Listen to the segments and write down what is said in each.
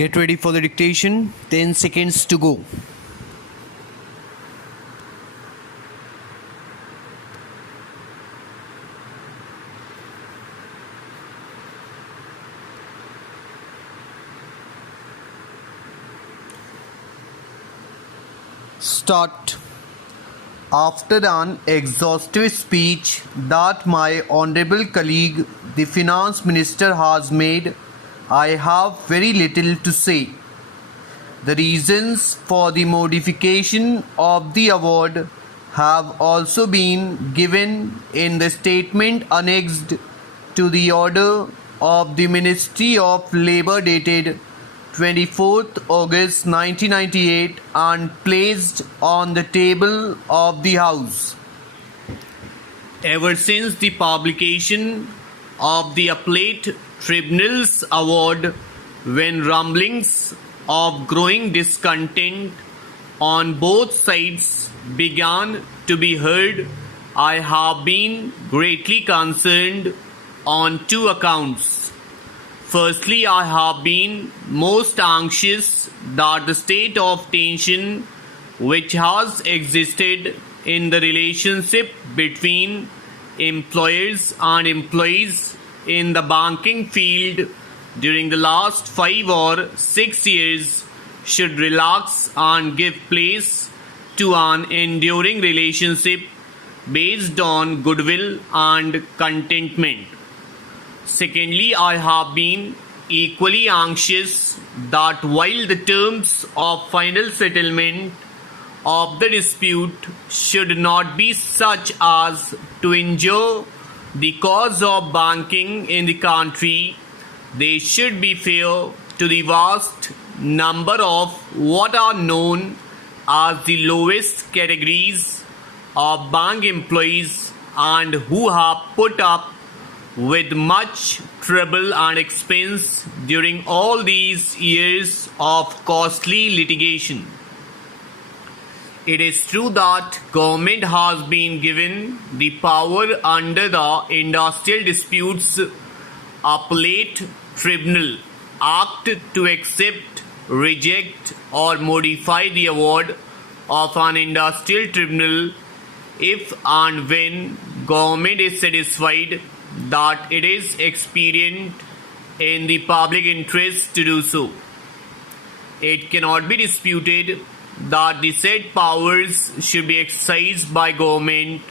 Get ready for the dictation. 10 seconds to go. Start. After an exhaustive speech that my honorable colleague, the Finance Minister, has made, I have very little to say. The reasons for the modification of the award have also been given in the statement annexed to the order of the Ministry of Labour dated 24th August 1998 and placed on the table of the House. Ever since the publication of the Appellate Tribunal's award, when rumblings of growing discontent on both sides began to be heard, I have been greatly concerned on two accounts. Firstly, I have been most anxious that the state of tension which has existed in the relationship between employers and employees in the banking field during the last 5 or 6 years should relax and give place to an enduring relationship based on goodwill and contentment. Secondly, I have been equally anxious that while the terms of final settlement of the dispute should not be such as to injure the cause of banking in the country, they should be fair to the vast number of what are known as the lowest categories of bank employees and who have put up with much trouble and expense during all these years of costly litigation. It is true that government has been given the power under the Industrial Disputes Appellate Tribunal Act to accept, reject or modify the award of an industrial tribunal if and when government is satisfied that it is expedient in the public interest to do so. It cannot be disputed that the said powers should be exercised by government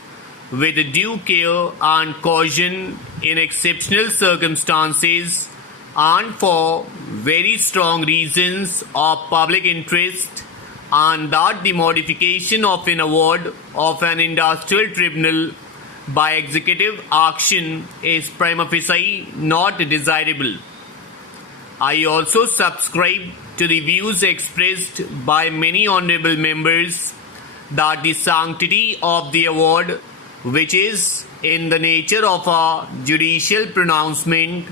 with due care and caution in exceptional circumstances and for very strong reasons of public interest, and that the modification of an award of an industrial tribunal by executive action is prima facie not desirable. I also subscribe to the views expressed by many honorable members that the sanctity of the award, which is in the nature of a judicial pronouncement,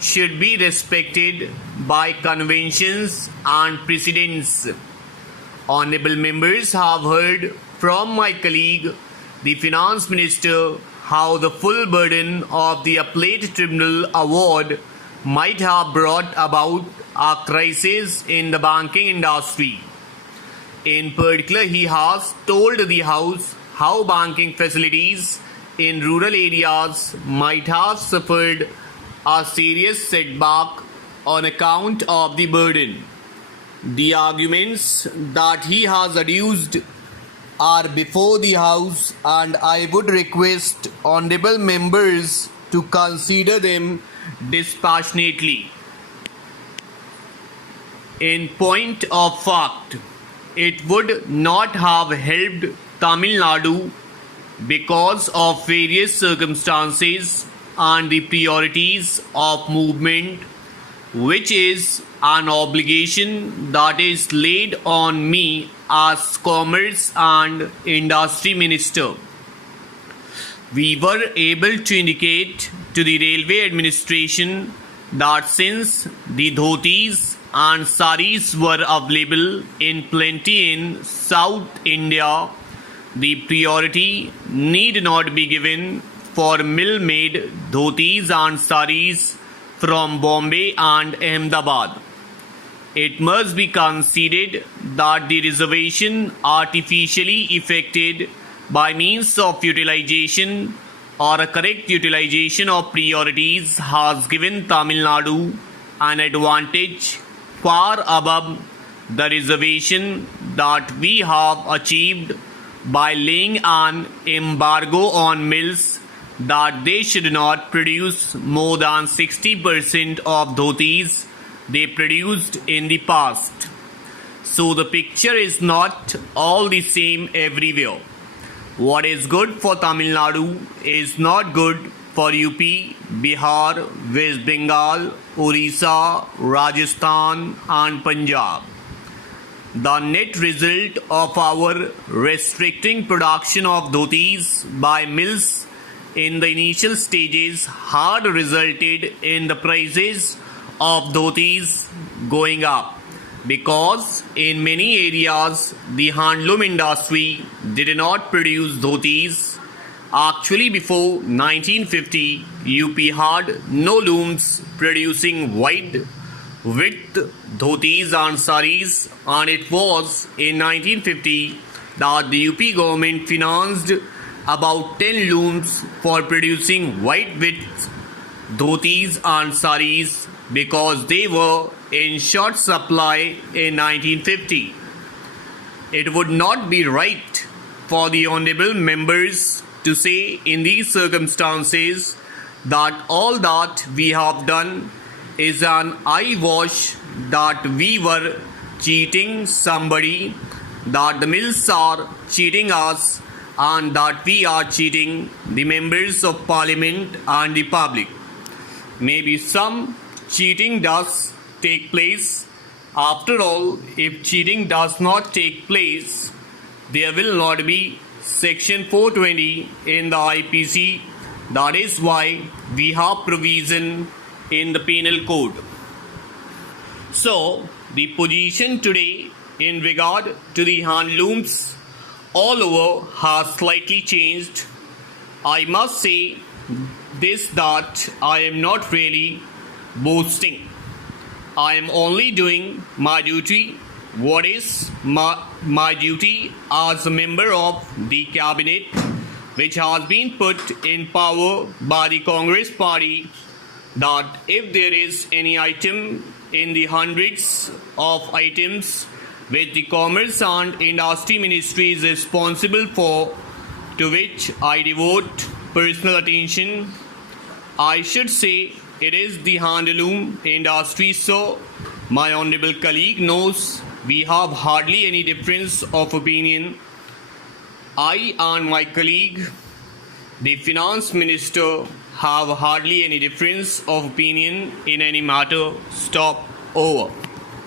should be respected by conventions and precedents. Honorable members have heard from my colleague, the Finance Minister, how the full burden of the Appellate Tribunal award might have brought about a crisis in the banking industry. In particular, he has told the House how banking facilities in rural areas might have suffered a serious setback on account of the burden. The arguments that he has adduced are before the House, and I would request honorable members to consider them dispassionately. In point of fact, it would not have helped Tamil Nadu because of various circumstances and the priorities of movement, which is an obligation that is laid on me as Commerce and Industry Minister. We were able to indicate to the Railway Administration that since the dhotis and saris were available in plenty in South India, the priority need not be given for mill-made dhotis and saris from Bombay and Ahmedabad. it must be conceded that the reservation artificially effected by means of utilization or a correct utilization of priorities has given Tamil Nadu an advantage far above the reservation that we have achieved by laying an embargo on mills that they should not produce more than 60% of dhotis they produced in the past. So the picture is not all the same everywhere. What is good for Tamil Nadu is not good for UP, Bihar, West Bengal, Orissa, Rajasthan and Punjab. The net result of our restricting production of dhotis by mills in the initial stages had resulted in the prices of dhotis going up, because in many areas the handloom industry did not produce dhotis. Actually, before 1950, UP had no looms producing wide width dhotis and saris, and it was in 1950 that the UP government financed about 10 looms for producing wide width dhotis and saris because they were in short supply in 1950. It would not be right for the honorable members to say in these circumstances that all that we have done is an eyewash, that we were cheating somebody, that the mills are cheating us, and that we are cheating the members of parliament and the public. Maybe some cheating does take place. After all, if cheating does not take place, there will not be Section 420 in the IPC. That is why we have provision in the penal code. So, the position today in regard to the handlooms all over has slightly changed. I must say this, that I am not really boasting. I am only doing my duty. What is my duty as a member of the cabinet, which has been put in power by the Congress party, that if there is any item in the hundreds of items which the Commerce and Industry Ministry is responsible for, to which I devote personal attention, I should say it is the handloom industry. So my honorable colleague knows we have hardly any difference of opinion. I and my colleague, the finance minister, have hardly any difference of opinion in any matter. Stop. Over.